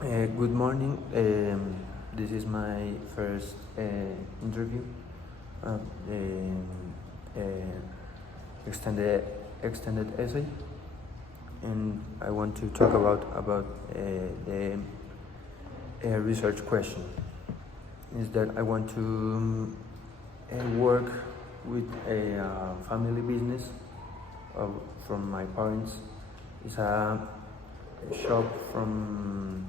Good morning. This is my first interview. Um, um, extended essay, and I want to talk about the research question. Is that I want to work with a family business from my parents. It's a shop from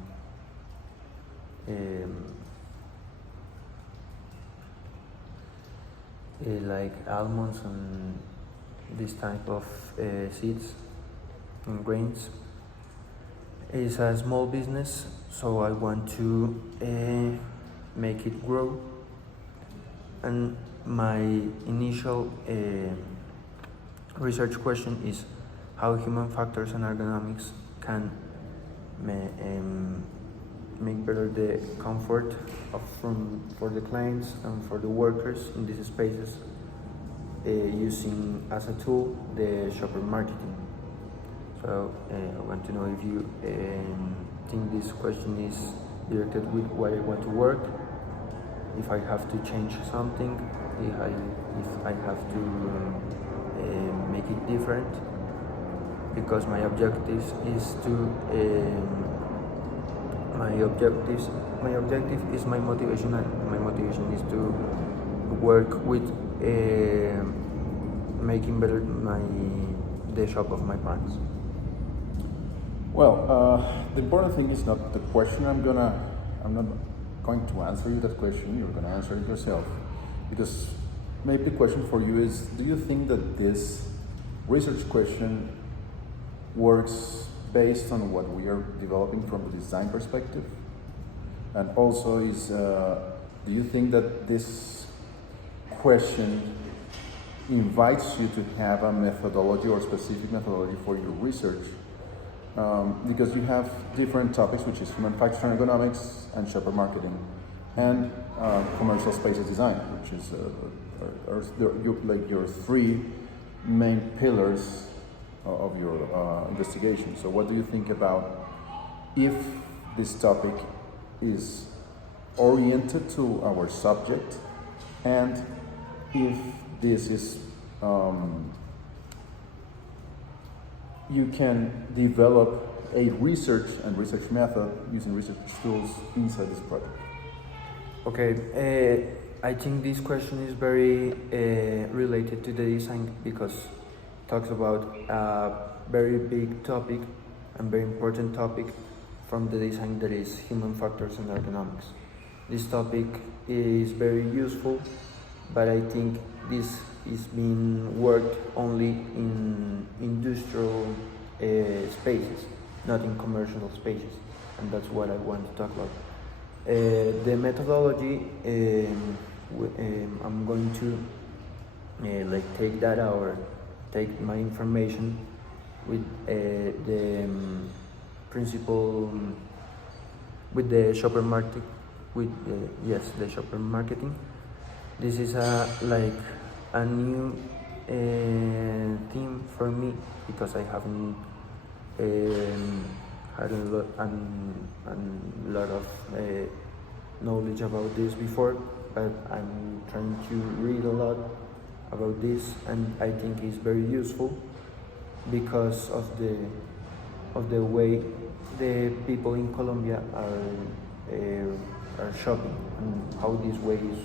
like almonds and this type of seeds and grains. It's a small business, so I want to make it grow. And my initial research question is how human factors and ergonomics can make better the comfort for the clients and for the workers in these spaces, using as a tool the shopper marketing. So I want to know if you think this question is directed with what I want to work, if I have to change something, if I have to make it different, because my objective is my motivation, and my motivation is to work with making better the shop of my parents. Well, the important thing is not the question. I'm not going to answer you that question. You're going to answer it yourself, because maybe the question for you is: do you think that this research question works based on what we are developing from the design perspective? And also, do you think that this question invites you to have a methodology or specific methodology for your research? Because you have different topics, which is human factors and ergonomics, and shopper marketing, and commercial spaces design, which is your three main pillars of your investigation. So what do you think about if this topic is oriented to our subject, and if this is you can develop a research method using research tools inside this project? Okay, I think this question is very related to the design, because it talks about a very big topic and very important topic from the design, that is human factors and ergonomics. This topic is very useful, but I think this is being worked only in industrial spaces, not in commercial spaces, and that's what I want to talk about. The methodology, I'm going to take data or take my information with the principle, with the shopper market, the shopper marketing. This is a new theme for me, because I haven't had a lot of knowledge about this before, but I'm trying to read a lot about this, and I think it's very useful because of the way the people in Colombia are shopping, and how this way is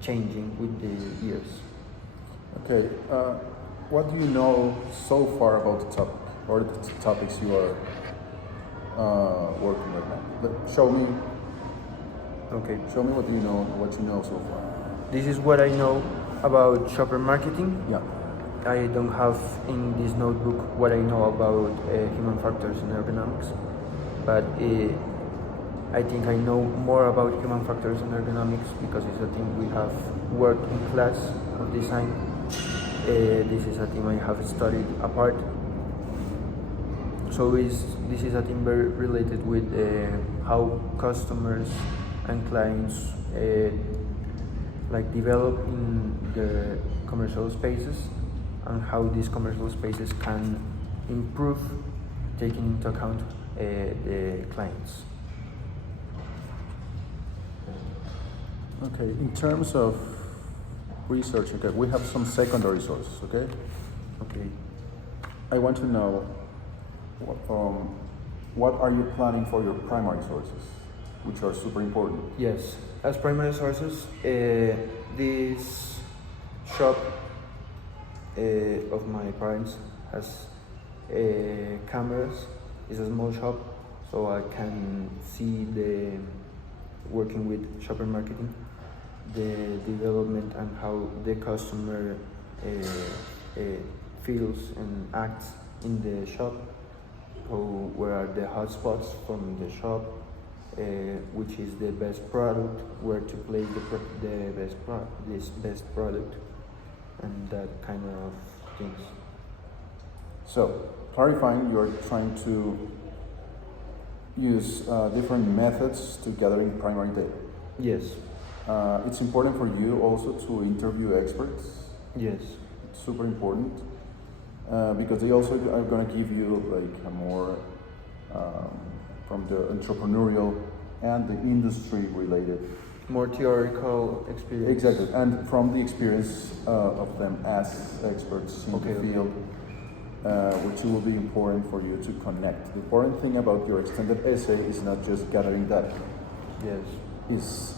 changing with the years. Okay, what do you know so far about the topic, or the topics you are working right now? Show me what you know so far. This is what I know about shopper marketing. Yeah. I don't have in this notebook what I know about human factors and ergonomics, but I think I know more about human factors and ergonomics because it's a thing we have worked in class of design. This is a thing I have studied apart. So this is a thing very related with how customers and clients develop in the commercial spaces, and how these commercial spaces can improve, taking into account the clients. Okay, in terms of research, okay, we have some secondary sources, okay? Okay. I want to know what are you planning for your primary sources, which are super important. Yes, as primary sources, this shop of my parents has cameras. It's a small shop, so I can see the working with shopper marketing, the development and how the customer uh, feels and acts in the shop. Where are the hotspots from the shop? Which is the best product? Where to place this best product, and that kind of things. So, clarifying, you're trying to use different methods to gathering primary data. Yes. It's important for you also to interview experts. Yes. It's super important because they also are going to give you like a more from the entrepreneurial and the industry related. More theoretical experience. Exactly, and from the experience of them as experts in the field, which will be important for you to connect. The important thing about your extended essay is not just gathering data. Yes. Is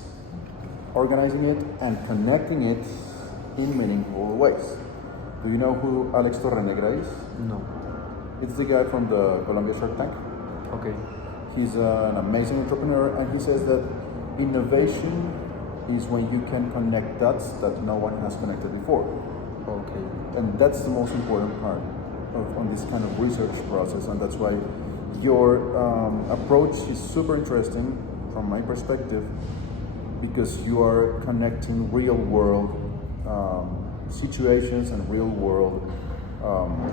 organizing it and connecting it in meaningful ways. Do you know who Alex Torrenegra is? No. It's the guy from the Colombia Shark Tank. Okay. He's an amazing entrepreneur, and he says that innovation is when you can connect dots that no one has connected before. Okay. And that's the most important part on this kind of research process, and that's why your approach is super interesting from my perspective, because you are connecting real world situations and real world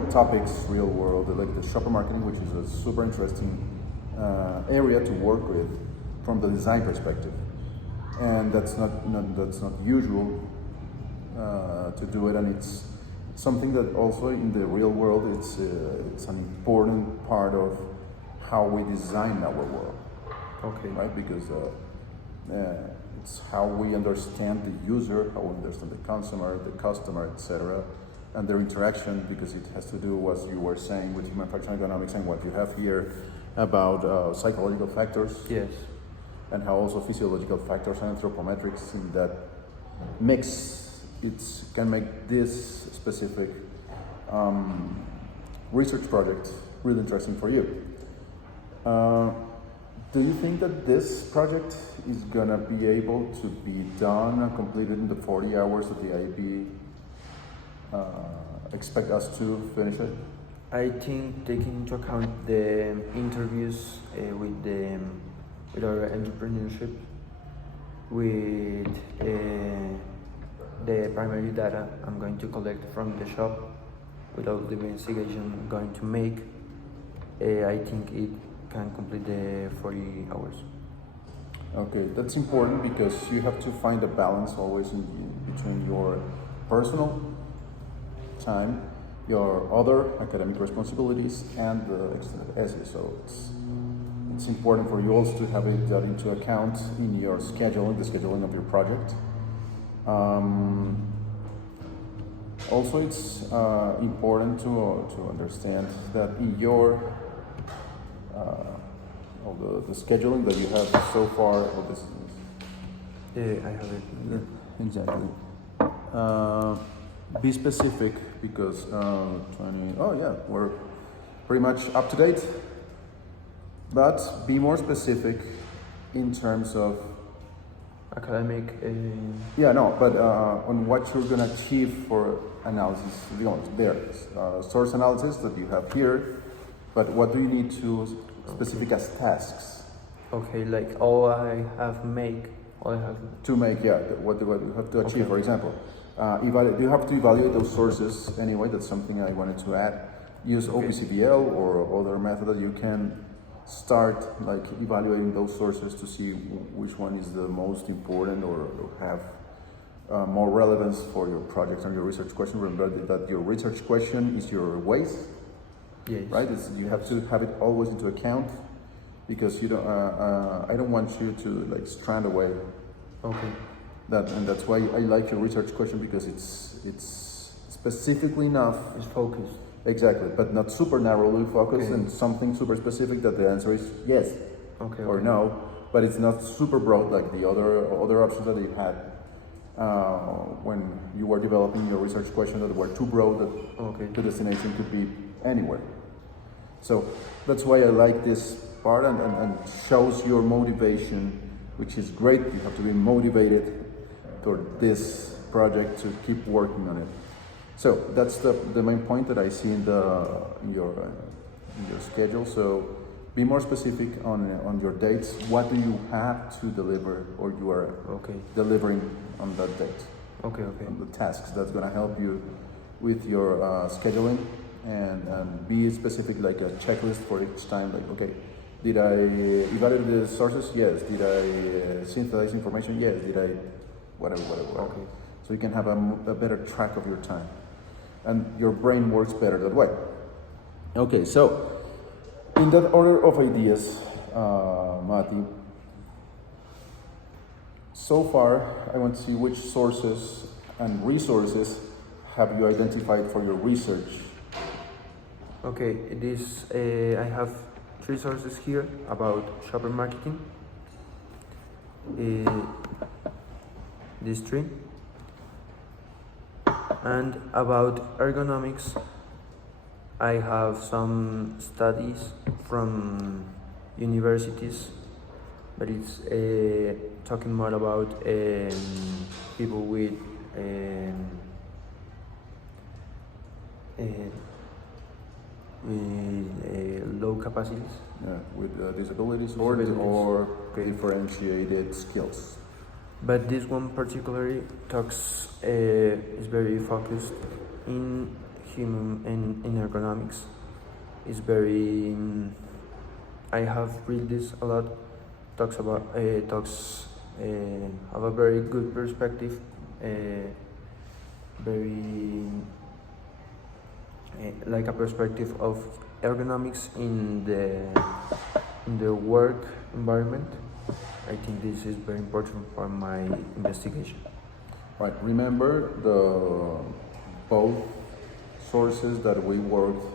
topics, real world, like the shopper marketing, which is a super interesting area to work with from the design perspective, and that's not usual to do it, and it's something that also in the real world it's an important part of how we design our world. Okay. Right, because it's how we understand the user, how we understand the customer, etc., and their interaction, because it has to do what you were saying with human functional economics and what you have here about psychological factors. Yes. And how also physiological factors and anthropometrics in that mix can make this specific research project really interesting for you. Do you think that this project is gonna be able to be done and completed in the 40 hours that the IAP expect us to finish it? I think taking into account the interviews with our entrepreneurship, with the primary data I'm going to collect from the shop, with all the investigation I'm going to make, I think it can complete the 40 hours. Okay, that's important because you have to find a balance always between your personal time, your other academic responsibilities, and the extended essay. So it's important for you also to have that into account in your scheduling, the scheduling of your project. Also, it's important to understand that in your the scheduling that you have so far of this. I have it. Yeah, exactly. Be specific because 20. Oh yeah, we're pretty much up to date. But be more specific in terms of Academic. yeah, no, but on what you're gonna achieve for analysis. There, source analysis that you have here, but what do you need to specific as tasks? Okay, like all I have to make, yeah, what do you have to achieve? Okay. For example, do you have to evaluate those sources anyway? That's something I wanted to add. Use Okay. OPCVL or other method that you can start like evaluating those sources to see which one is the most important or have more relevance for your project and your research question. Remember that your research question is your waste, Yes. right? You have to have it always into account because you don't. I don't want you to like strand away. Okay. And that's why I like your research question, because it's specifically enough. It's focused. Exactly, but not super narrowly focused, Okay. and something super specific that the answer is yes Okay. or Okay. no, but it's not super broad like the other options that you had when you were developing your research question, that were too broad that Okay. the destination could be anywhere. So that's why I like this part, and shows your motivation, which is great. You have to be motivated toward this project to keep working on it. So that's the main point that I see in your schedule. So be more specific on your dates. What do you have to deliver, or you are Okay. delivering on that date? Okay. Okay. On the tasks that's going to help you with your scheduling, and be specific, like a checklist for each time. Like, okay, did I evaluate the sources? Yes. Did I synthesize information? Yes. Did I whatever. Okay. So you can have a better track of your time, and your brain works better that way. Okay, so in that order of ideas, Mati, so far I want to see which sources and resources have you identified for your research. Okay. I have 3 sources here about shopper marketing. These 3. And about ergonomics, I have some studies from universities, but it's talking more about people with low capacities. With disabilities Disabilities. or Okay. differentiated skills. But this one particularly talks is very focused in human and in ergonomics. It's very I have read this a lot. Talks have a very good perspective. Very like a perspective of ergonomics in the work environment. I think this is very important for my investigation. Right. Remember both sources that we worked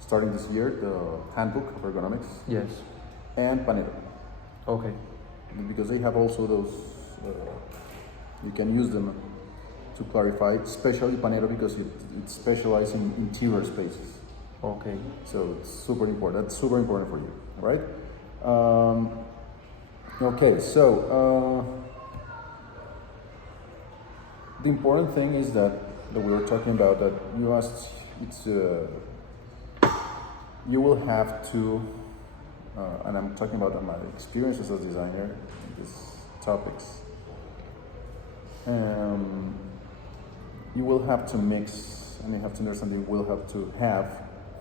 starting this year: the Handbook of Ergonomics Yes. and Panero, Okay. because they have also those. You can use them to clarify, especially Panero, because it specializes in interior spaces. Okay. So it's super important. That's super important for you, right? Okay, so the important thing is that we were talking about, that you asked, you will have to, and I'm talking about my experiences as a designer in these topics. You will have to mix, and you have to understand that you will have to have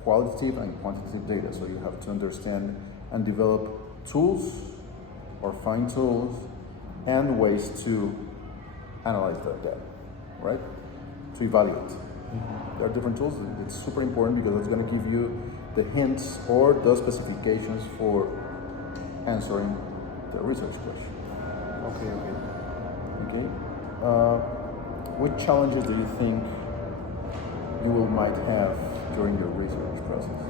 qualitative and quantitative data. So you have to understand and develop tools, or find tools and ways to analyze that data, right? To evaluate. There are different tools. It's super important because it's going to give you the hints or the specifications for answering the research question. Okay. Okay. What challenges do you think you might have during your research process?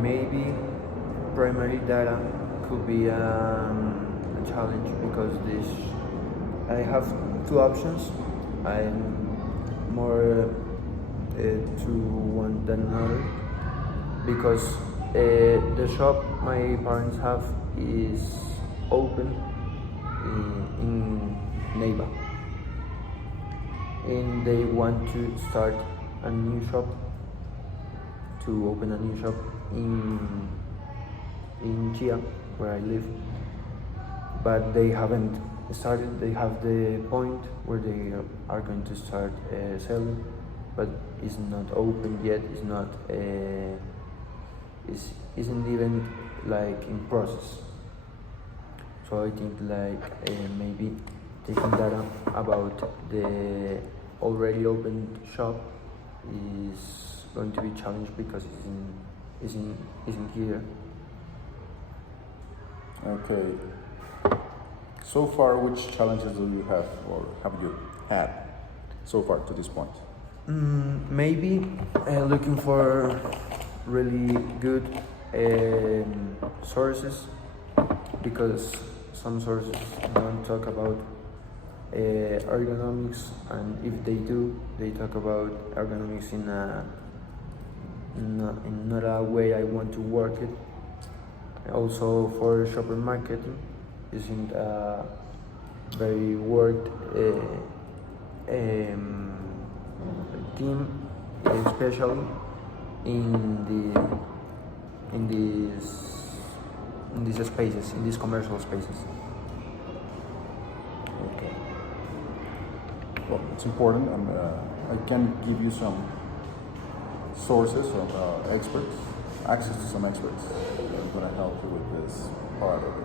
Maybe primary data could be a challenge, because I have 2 options. I'm more to one than another, because the shop my parents have is open in Neiva, and they want to start a new shop, to open a new shop in Chia, where I live, but they haven't started. They have the point where they are going to start selling, but it's not open yet. It's not isn't even like in process. So I think like maybe taking data about the already opened shop is going to be challenged, because isn't here. Okay. So far, which challenges do you have or have you had so far to this point? Maybe looking for really good sources, because some sources don't talk about ergonomics, and if they do, they talk about ergonomics in not a way I want to work it. Also, for shopper marketing, isn't a very worked team, especially in these spaces, in these commercial spaces. Okay. Well, it's important, and I can give you some sources, some experts, access to some experts that are going to help you with this part of it.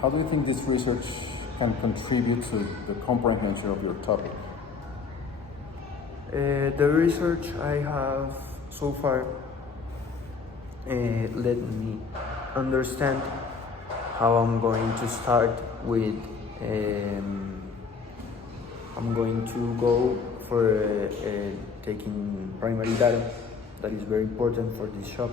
How do you think this research can contribute to the comprehension of your topic? The research I have so far let me understand how I'm going to start with. I'm going to go for taking primary data. That is very important for this shop,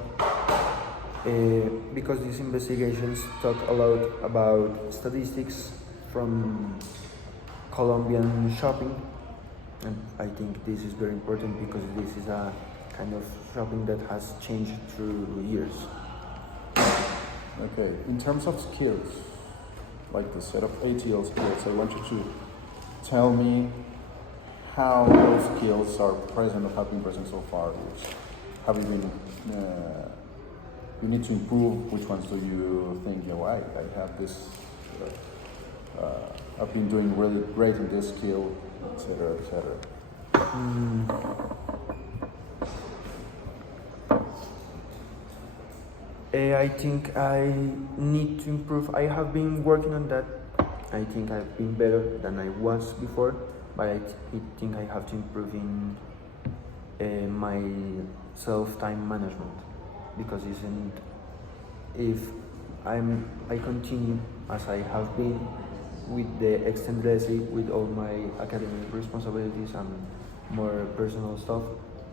because these investigations talk a lot about statistics from Colombian shopping, and I think this is very important because this is a kind of shopping that has changed through years. Okay, in terms of skills, like the set of ATL skills, I want you to tell me how those skills are present or have been present so far. Have you been, you need to improve, which ones do you think, I have this, I've been doing really great in this skill, etc., etc. I think I need to improve. I have been working on that. I think I've been better than I was before, but I think I have to improve in my self-time management, because if I continue as I have been with the extended essay, with all my academic responsibilities and more personal stuff,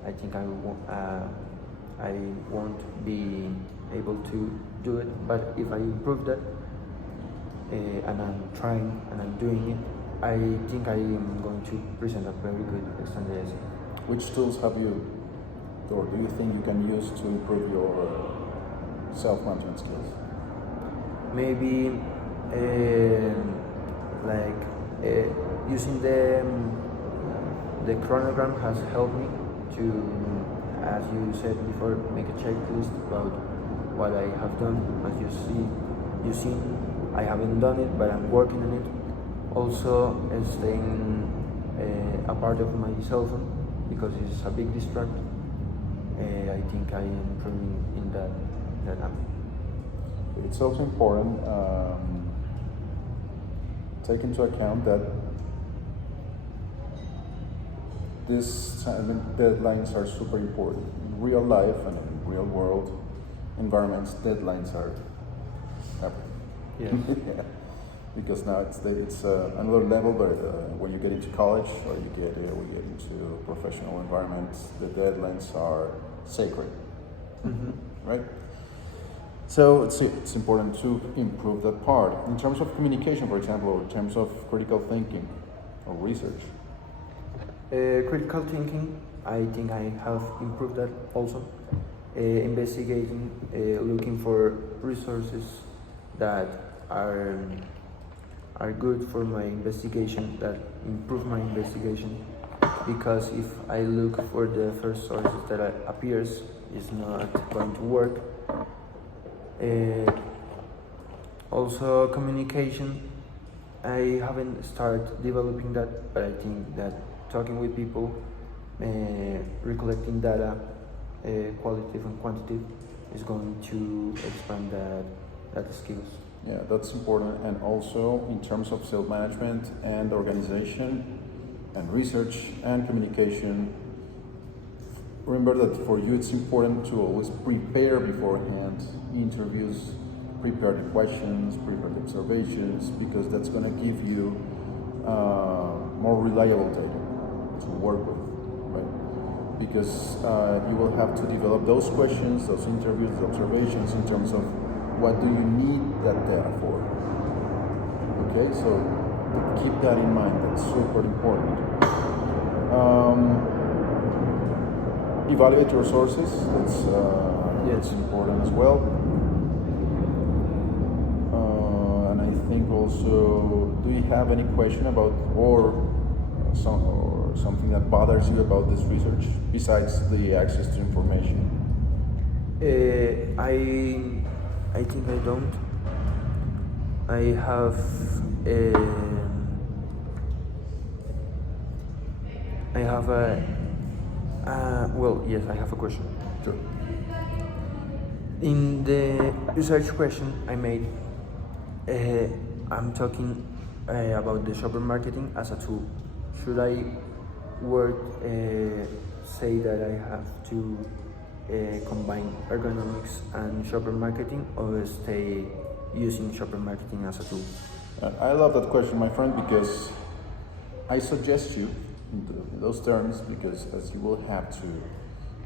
I think I won't be able to do it. But if I improve that, and I'm trying and I'm doing it, I think I am going to present a very good extended essay. Which tools have you, or do you think you can use to improve your self-management skills? Maybe using the chronogram has helped me to, as you said before, make a checklist about what I have done. As you see, I haven't done it, but I'm working on it. Also, staying apart of my cell phone, because it's a big distract. I think I am improving in that app. It's also important take into account that these deadlines are super important. In real life and in real world environments, deadlines are everything. Yeah. Yeah. Because now it's another level, but when you get into college or we get into professional environments, the deadlines are sacred, right? So it's important to improve that part. In terms of communication, for example, or in terms of critical thinking or research. Critical thinking, I think I have improved that also. Investigating, looking for resources that are good for my investigation, that improve my investigation. Because if I look for the first sources that appears, it's not going to work. Also, communication, I haven't started developing that, but I think that talking with people, recollecting data, qualitative and quantitative, is going to expand that skills. Yeah, that's important. And also in terms of self-management and organization and research and communication, remember that for you it's important to always prepare beforehand interviews, prepare the questions, prepare the observations, because that's going to give you more reliable data to work with, right? Because you will have to develop those questions, those interviews, those observations in terms of what do you need that data for. Okay, so keep that in mind. That's super important. Evaluate your sources. That's important as well. And I think also, do you have any question about or something that bothers you about this research besides the access to information? I think I don't. I have well, yes, I have a question. Sure. In the research question I made, I'm talking about the shopper marketing as a tool. Should I say that I have to combine ergonomics and shopper marketing, or stay using shopper marketing as a tool? I love that question, my friend, because I suggest you in those terms, because as you will have to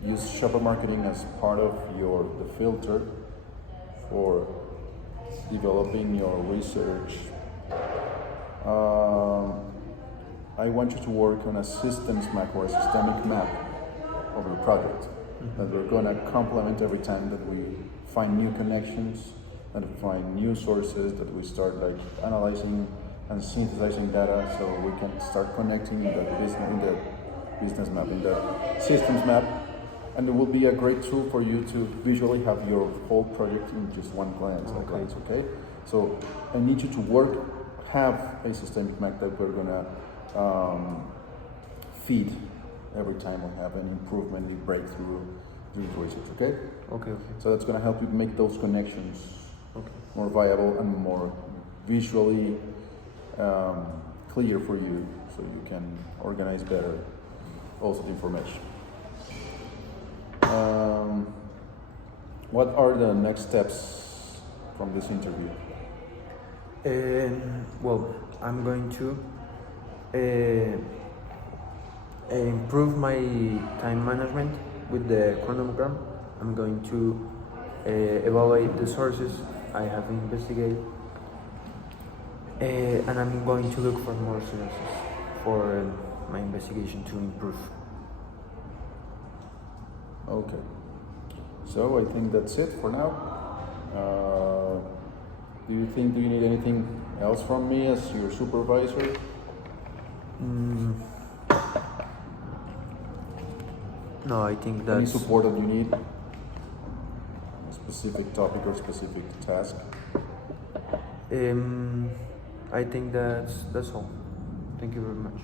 use shopper marketing as part of the filter for developing your research. I want you to work on a systems map or a systemic map of your project that we're going to complement every time that we find new connections, that we find new sources, that we start analyzing and synthesizing data, so we can start connecting in the business map, in the systems map, and it will be a great tool for you to visually have your whole project in just one glance. Okay? So I need you to have a systemic map that we're gonna feed every time we have an improvement, a breakthrough during research. Okay. So that's gonna help you make those connections more viable and more visually clear for you, so you can organize better also the information. What are the next steps from this interview? Well, I'm going to improve my time management with the chronogram. I'm going to evaluate the sources I have investigated, and I'm going to look for more sources for my investigation to improve. Okay, so I think that's it for now. Do you need anything else from me as your supervisor? No, I think that's... Any support that you need? A specific topic or specific task? I think that's all. Thank you very much.